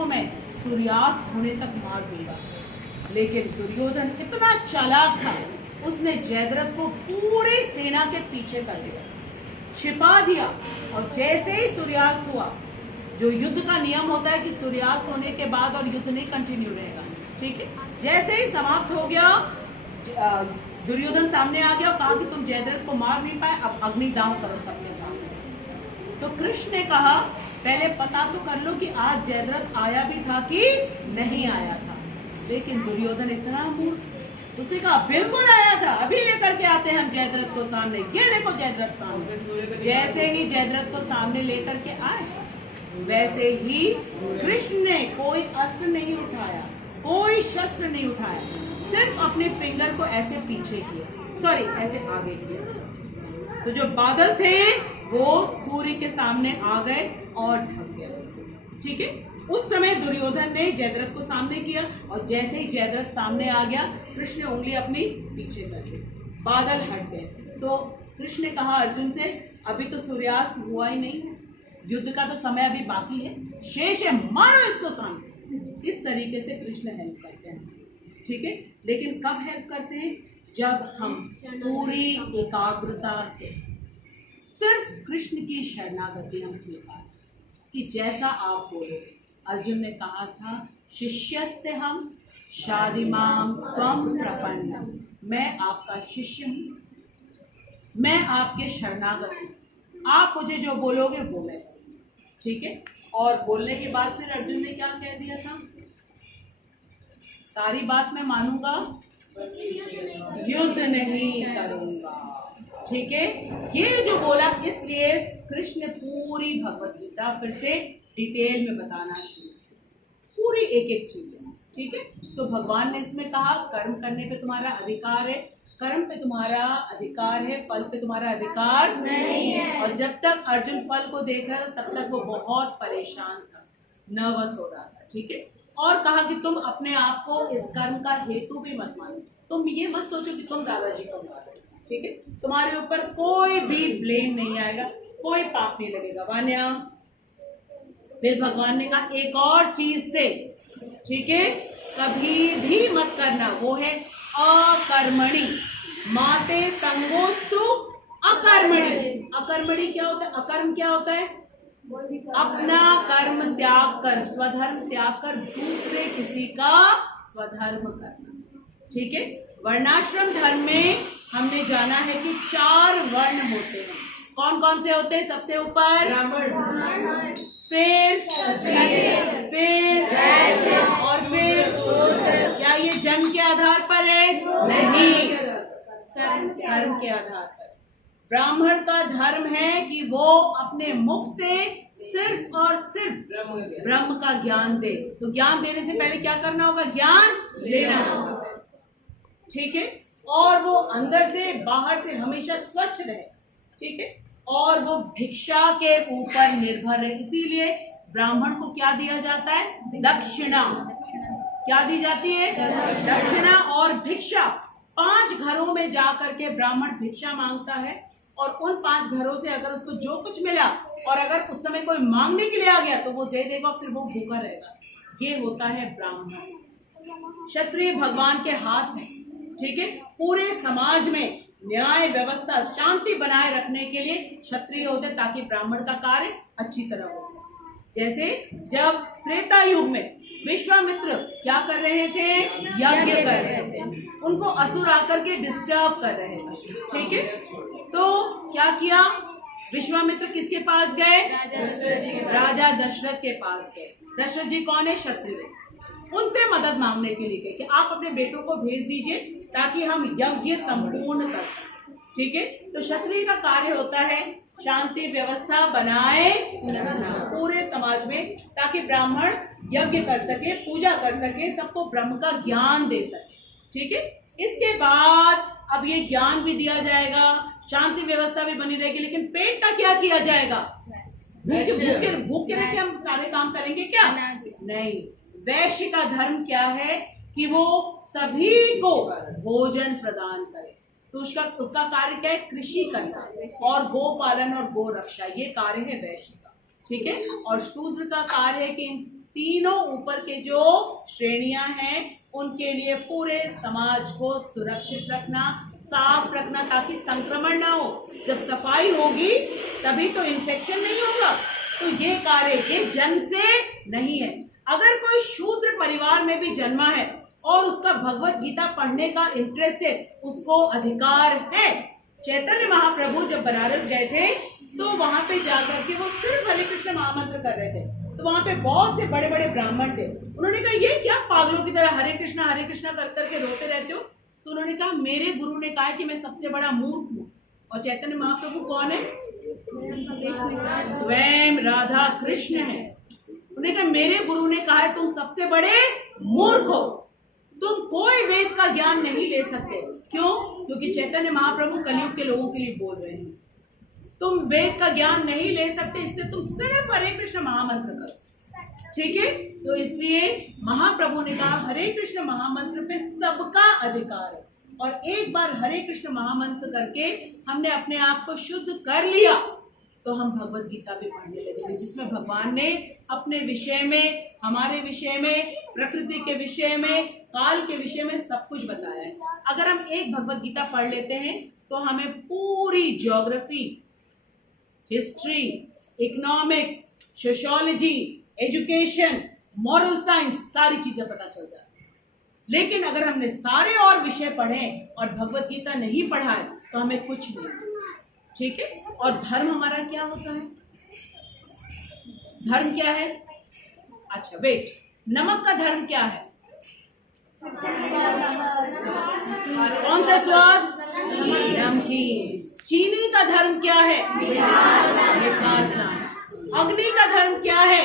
को मैं सूर्यास्त होने तक मार दूंगा। लेकिन दुर्योधन इतना चालाक था, उसने जयद्रथ को पूरी सेना के पीछे कर दिया, छिपा दिया। और जैसे ही सूर्यास्त हुआ, जो युद्ध का नियम होता है कि सूर्यास्त होने के बाद और युद्ध नहीं कंटिन्यू रहेगा, ठीक है, जैसे ही समाप्त हो गया, दुर्योधन सामने आ गया और कहा कि तुम जयद्रथ को मार नहीं पाए, अब अग्निदाह करो सबके सामने। तो कृष्ण ने कहा पहले पता तो कर लो कि आज जयद्रथ आया भी था कि नहीं आया था। लेकिन दुर्योधन इतना मूर्ख, उसने कहा बिल्कुल आया था, अभी लेकर के आते हैं हम जयद्रथ को सामने, ये देखो जयद्रथ सामने। जैसे ही जयद्रथ को सामने लेकर के आए, वैसे ही कृष्ण ने कोई अस्त्र नहीं उठाया, कोई शस्त्र नहीं उठाया, सिर्फ अपने फिंगर को ऐसे पीछे किया, सॉरी ऐसे आगे किया। तो जो बादल थे वो सूर्य के सामने आ गए और ढक गए। ठीक है, उस समय दुर्योधन ने जयद्रथ को सामने किया और जैसे ही जयद्रथ सामने आ गया, कृष्ण ने उंगली अपनी पीछे कर दी, बादल हट गए। तो कृष्ण ने कहा अर्जुन से, अभी तो सूर्यास्त हुआ ही नहीं है, युद्ध का तो समय अभी बाकी है, शेष है, मारो इसको सामने। इस तरीके से कृष्ण हेल्प करते हैं। ठीक है, लेकिन कब हेल्प करते हैं? जब हम पूरी एकाग्रता से सिर्फ कृष्ण की शरणागति हम स्वीकार, कि जैसा आप बोलोगे। अर्जुन ने कहा था, शिष्यस्ते हम शादिमाम त्वं प्रपन्नम, मैं आपका शिष्य हूँ, मैं आपके शरणागत हूँ, आप मुझे जो बोलोगे वो मैं करूँगा। ठीक है, और बोलने के बाद फिर अर्जुन ने क्या कह दिया था? सारी बात मैं मानूंगा, युद्ध नहीं करूंगा। ठीक है, ये जो बोला, इसलिए कृष्ण ने पूरी भगवत गीता फिर से डिटेल में बताना शुरू, पूरी एक एक चीज है। ठीक है, तो भगवान ने इसमें कहा कर्म करने पे तुम्हारा अधिकार है, कर्म पे तुम्हारा अधिकार है, फल पे तुम्हारा अधिकार नहीं है। और जब तक अर्जुन फल को देख रहा था तब तक वो बहुत परेशान था, नर्वस हो रहा था। ठीक है, और कहा कि तुम अपने आप को इस कर्म का हेतु भी मत मानो, तुम ये मत सोचो कि तुम दादाजी को मार रहे। ठीक है, तुम्हारे ऊपर कोई भी ब्लेम नहीं आएगा, कोई पाप नहीं लगेगा। वान्या, फिर भगवान ने कहा एक और चीज से, ठीक है, कभी भी मत करना, वो है अकर्मणि माते संगोस्तु अकर्मणि। अकर्मणि क्या होता है? अकर्म क्या होता है? अपना कर्म त्याग कर, स्वधर्म त्याग कर दूसरे किसी का स्वधर्म करना। ठीक है, वर्णाश्रम धर्म में हमने जाना है कि 4 वर्ण होते हैं। कौन कौन से होते हैं? सबसे ऊपर ब्राह्मण, फिर और फिर क्या ये जन्म के आधार पर है? नहीं, कर्म के आधार पर। ब्राह्मण का धर्म है कि वो अपने मुख से सिर्फ और सिर्फ ब्रह्म का ज्ञान दे। तो ज्ञान देने से पहले क्या करना होगा? ज्ञान लेना होगा। ठीक है, और वो अंदर से बाहर से हमेशा स्वच्छ रहे। ठीक है, और वो भिक्षा के ऊपर निर्भर है। इसीलिए ब्राह्मण को क्या दिया जाता है? दक्षिणा। क्या दी जाती है? दक्षिणा और भिक्षा। 5 घरों में जा करके ब्राह्मण भिक्षा मांगता है और उन 5 घरों से अगर उसको जो कुछ मिला और अगर उस समय कोई मांगने के लिए आ गया तो वो दे देगा, फिर वो भूखा रहेगा। ये होता है ब्राह्मण। क्षत्रिय भगवान के हाथ में। ठीक है, पूरे समाज में न्याय व्यवस्था शांति बनाए रखने के लिए क्षत्रिय होते ताकि ब्राह्मण का कार्य अच्छी तरह हो सके। जैसे जब त्रेता युग में विश्वामित्र क्या कर रहे थे? यज्ञ कर रहे थे, उनको असुर आकर के डिस्टर्ब कर रहे थे। ठीक है, तो क्या किया? विश्वामित्र किसके पास गए? राजा दशरथ के पास गए। दशरथ जी कौन है? क्षत्रिय। उनसे मदद मांगने के लिए गए कि आप अपने बेटों को भेज दीजिए ताकि हम यज्ञ संपूर्ण कर सकें। ठीक है, तो क्षत्रिय का कार्य होता है शांति व्यवस्था बनाए रखना पूरे समाज में, ताकि ब्राह्मण यज्ञ कर सके, पूजा कर सके, सबको ब्रह्म का ज्ञान दे सके। ठीक है, इसके बाद अब ये ज्ञान भी दिया जाएगा, शांति व्यवस्था भी बनी रहेगी, लेकिन पेट का क्या किया जाएगा? भूखे रह के हम सारे काम करेंगे क्या? नहीं। वैश्य का धर्म क्या है? कि वो सभी को भोजन प्रदान करे। तो उसका कार्य क्या है? कृषि करना और गोपालन और गो रक्षा, ये कार्य है वैश्य का। ठीक है, और शूद्र का कार्य है कि तीनों ऊपर के जो श्रेणियां हैं उनके लिए पूरे समाज को सुरक्षित रखना, साफ रखना ताकि संक्रमण ना हो। जब सफाई होगी तभी तो इन्फेक्शन नहीं होगा। तो ये कार्य ये जन्म से नहीं है। अगर कोई शूद्र परिवार में भी जन्मा है और उसका भगवत गीता पढ़ने का इंटरेस्ट है, उसको अधिकार है। चैतन्य महाप्रभु जब बनारस गए थे तो वहां पे जाकर के वो सिर्फ हरे कृष्ण महामंत्र कर रहे थे। तो वहां पे बहुत से बड़े बड़े ब्राह्मण थे। उन्होंने कहा ये क्या पागलों की तरह हरे कृष्णा कर करके रोते रहते हो। तो उन्होंने कहा मेरे गुरु ने कहा कि मैं सबसे बड़ा मूर्ख हूँ। और चैतन्य महाप्रभु कौन है? स्वयं राधा कृष्ण है। उन्होंने कहा मेरे गुरु ने कहा है तुम सबसे बड़े मूर्ख हो, तुम कोई वेद का ज्ञान नहीं ले सकते। क्यों? क्योंकि चैतन्य महाप्रभु कलयुग के लोगों के लिए बोल रहे हैं। तुम वेद का ज्ञान नहीं ले सकते, इसलिए तुम सिर्फ हरे कृष्ण महामंत्र करो। ठीक है? तो इसलिए महाप्रभु ने कहा हरे कृष्ण महामंत्र पे सबका अधिकार है। और एक बार हरे कृष्ण महामंत्र करके हमने अपने आप को शुद्ध कर लिया तो हम भगवत गीता भी पढ़ने लगेंगे, जिसमें भगवान ने अपने विषय में, हमारे विषय में, प्रकृति के विषय में, काल के विषय में सब कुछ बताया है। अगर हम एक भगवत गीता पढ़ लेते हैं तो हमें पूरी geography, history, economics, sociology, education, moral science सारी चीजें पता चल जाती है। लेकिन अगर हमने सारे और विषय पढ़े और भगवत गीता नहीं पढ़ा है तो हमें कुछ नहीं। ठीक है? और धर्म हमारा क्या होता है? धर्म क्या है? अच्छा वेट, नमक का धर्म क्या है? कौन सा स्वाद? नमकीन। चीनी का धर्म क्या है? मिठासना। अग्नि का धर्म क्या है?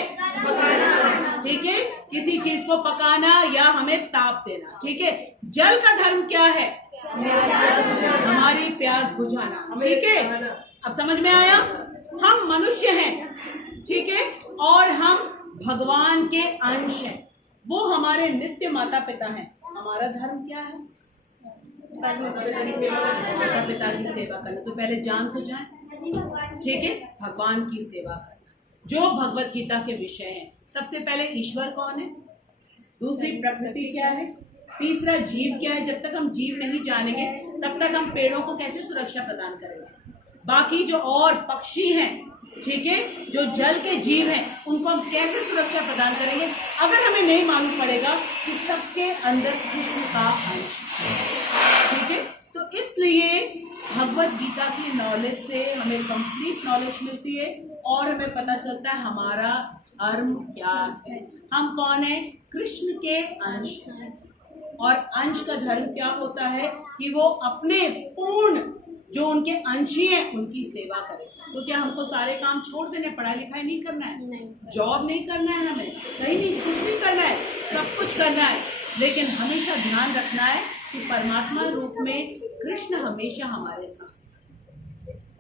ठीक है, किसी चीज को पकाना या हमें ताप देना। ठीक है, जल का धर्म क्या है? हमारी प्यास बुझाना। ठीक है, अब समझ में आया? हम मनुष्य हैं, ठीक है, और हम भगवान के अंश हैं। वो हमारे नित्य माता पिता हैं। हमारा धर्म क्या है? माता पिता की सेवा करना। तो पहले जान तो जाए, ठीक है, भगवान की सेवा करना जो भगवत गीता के विषय हैं। सबसे पहले ईश्वर कौन है, दूसरी प्रकृति क्या है, तीसरा जीव क्या है। जब तक हम जीव नहीं जानेंगे तब तक हम पेड़ों को कैसे सुरक्षा प्रदान करेंगे। बाकी जो और पक्षी हैं, ठीक है, जो जल के जीव हैं, उनको हम कैसे सुरक्षा प्रदान करेंगे अगर हमें नहीं मालूम पड़ेगा कि सबके अंदर कृष्ण का अंश। ठीक है, तो इसलिए भगवत गीता की नॉलेज से हमें कंप्लीट नॉलेज मिलती है और हमें पता चलता है हमारा धर्म क्या है, हम कौन है, कृष्ण के अंश हैं। और अंश का धर्म क्या होता है कि वो अपने पूर्ण जो उनके अंशी हैं उनकी सेवा करें। तो क्या हमको सारे काम छोड़ देने, पढ़ाई लिखाई नहीं करना है, नहीं, जॉब नहीं करना है, हमें कहीं नहीं, कुछ नहीं करना है, सब कुछ करना है, लेकिन हमेशा ध्यान रखना है कि परमात्मा रूप में कृष्ण हमेशा हमारे साथ।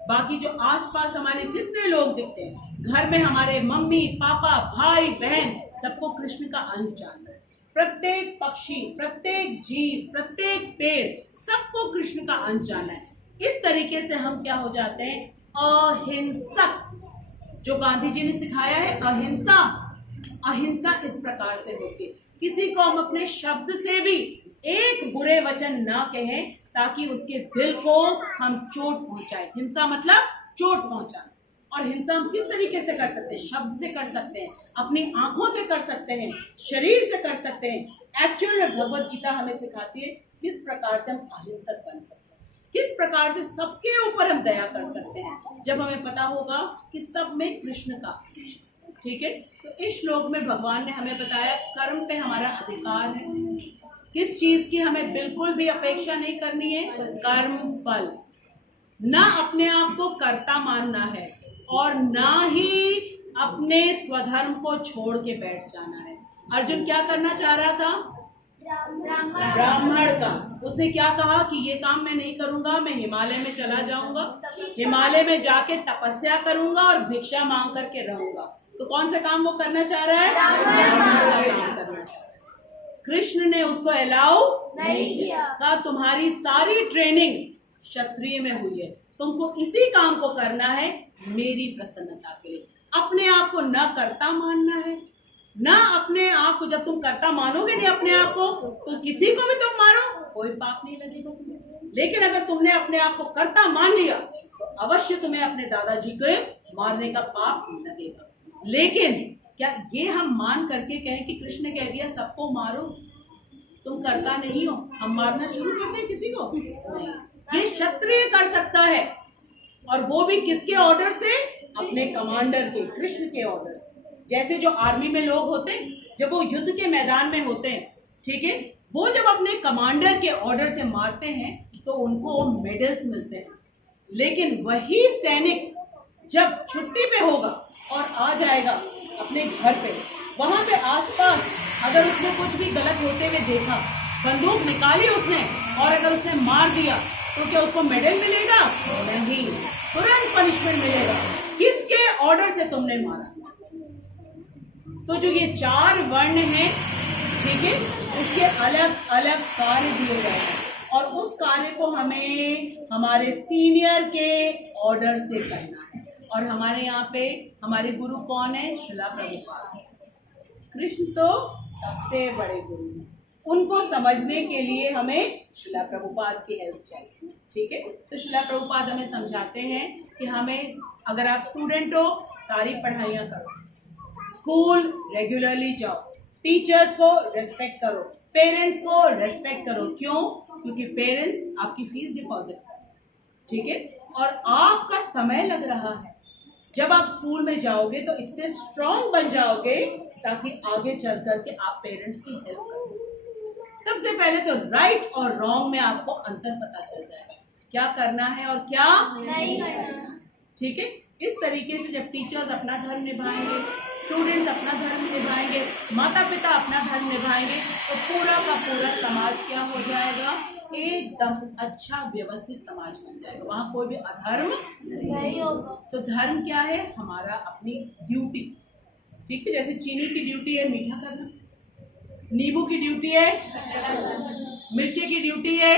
बाकी जो आसपास हमारे जितने लोग दिखते हैं, घर में हमारे मम्मी पापा भाई बहन, सबको कृष्ण का अंश जानना है। प्रत्येक पक्षी, प्रत्येक जीव, प्रत्येक पेड़, सबको कृष्ण का अंश जानना है। इस तरीके से हम क्या हो जाते हैं, अहिंसक। जो गांधी जी ने सिखाया है अहिंसा, अहिंसा इस प्रकार से होती है, किसी को हम अपने शब्द से भी एक बुरे वचन ना कहें ताकि उसके दिल को हम चोट पहुंचाए। हिंसा मतलब चोट पहुंचाना। और हिंसा हम किस तरीके से कर सकते हैं, शब्द से कर सकते हैं, अपनी आंखों से कर सकते हैं, शरीर से कर सकते हैं। एक्चुअल में भगवत गीता हमें सिखाती है किस प्रकार से हम अहिंसक बन सकते हैं, किस प्रकार से सबके ऊपर हम दया कर सकते हैं, जब हमें पता होगा कि सब में कृष्ण का। ठीक है, तो इस श्लोक में भगवान ने हमें बताया कर्म पे हमारा अधिकार है, किस चीज की हमें बिल्कुल भी अपेक्षा नहीं करनी है, कर्म फल। ना अपने आप को कर्ता मानना है और ना ही अपने स्वधर्म को छोड़ के बैठ जाना है। अर्जुन क्या करना चाह रहा था, ब्राह्मण का। उसने क्या कहा कि ये काम मैं नहीं करूंगा, मैं हिमालय में चला जाऊंगा, हिमालय में जाके तपस्या करूंगा और भिक्षा मांग करके रहूंगा। तो कौन सा काम वो करना चाह रहा है, ब्राह्मण का काम करना चाह रहा है। कृष्ण ने उसको अलाउ नहीं किया, कहा तुम्हारी सारी ट्रेनिंग क्षत्रिय में हुई है, तुमको इसी काम को करना है मेरी प्रसन्नता के लिए। अपने आप को न कर्ता मानना है, ना अपने आप को, जब तुम कर्ता मानोगे नहीं अपने आप को, तो किसी को भी तुम मारो, कोई पाप नहीं लगेगा तुम्हें। लेकिन अगर तुमने अपने आप को कर्ता मान लिया तो अवश्य तुम्हें अपने दादाजी को मारने का पाप लगेगा। लेकिन क्या ये हम मान करके कहें कि कृष्ण कह दिया सबको मारो, तुम कर्ता नहीं हो, हम मारना शुरू कर दें किसी को? नहीं, ये क्षत्रिय कर सकता है, और वो भी किसके ऑर्डर से? अपने कमांडर के, कृष्ण के ऑर्डर से। जैसे जो आर्मी में लोग होते हैं, जब वो युद्ध के मैदान में होते हैं, ठीक है, वो जब अपने कमांडर के ऑर्डर से मारते हैं तो उनको मेडल्स मिलते हैं। लेकिन वही सैनिक जब छुट्टी पे होगा और आ जाएगा अपने घर पे, वहां पे आसपास अगर उसने कुछ भी गलत होते हुए देखा, बंदूक निकाली उसने और अगर उसने मार दिया, तो क्या उसको मेडल मिलेगा? नहीं, तुरंत पनिशमेंट मिलेगा। किसके ऑर्डर से तुमने मारा? तो जो ये 4 वर्ण हैं, ठीक है, उसके अलग अलग कार्य दिए गए हैं, और उस कार्य को हमें हमारे सीनियर के ऑर्डर से करना है। और हमारे यहाँ पे हमारे गुरु कौन है? श्रीला प्रभुपाद। कृष्ण तो सबसे बड़े गुरु हैं, उनको समझने के लिए हमें श्रीला प्रभुपाद की हेल्प चाहिए, ठीक है। तो श्रीला प्रभुपाद हमें समझाते हैं कि हमें, अगर आप स्टूडेंट हो, सारी पढ़ाइयाँ करो, स्कूल रेगुलरली जाओ, टीचर्स को रेस्पेक्ट करो, पेरेंट्स को रेस्पेक्ट करो। क्यों? क्योंकि पेरेंट्स आपकी फीस डिपॉजिट करें, ठीक है, और आपका समय लग रहा है। जब आप स्कूल में जाओगे तो इतने स्ट्रांग बन जाओगे ताकि आगे चल करके आप पेरेंट्स की हेल्प कर सकें। सबसे पहले तो राइट और रॉन्ग में आपको अंतर पता चल जाएगा, क्या करना है और क्या नहीं करना, ठीक है। इस तरीके से जब टीचर्स अपना धर्म निभाएंगे, स्टूडेंट्स अपना धर्म निभाएंगे, माता पिता अपना धर्म निभाएंगे, तो पूरा का पूरा समाज क्या हो जाएगा? एकदम अच्छा व्यवस्थित समाज बन जाएगा, वहां कोई भी अधर्म नहीं होगा। तो धर्म क्या है? हमारा अपनी ड्यूटी, ठीक है। जैसे चीनी की ड्यूटी है मीठा करना, नींबू की ड्यूटी है, मिर्ची की ड्यूटी है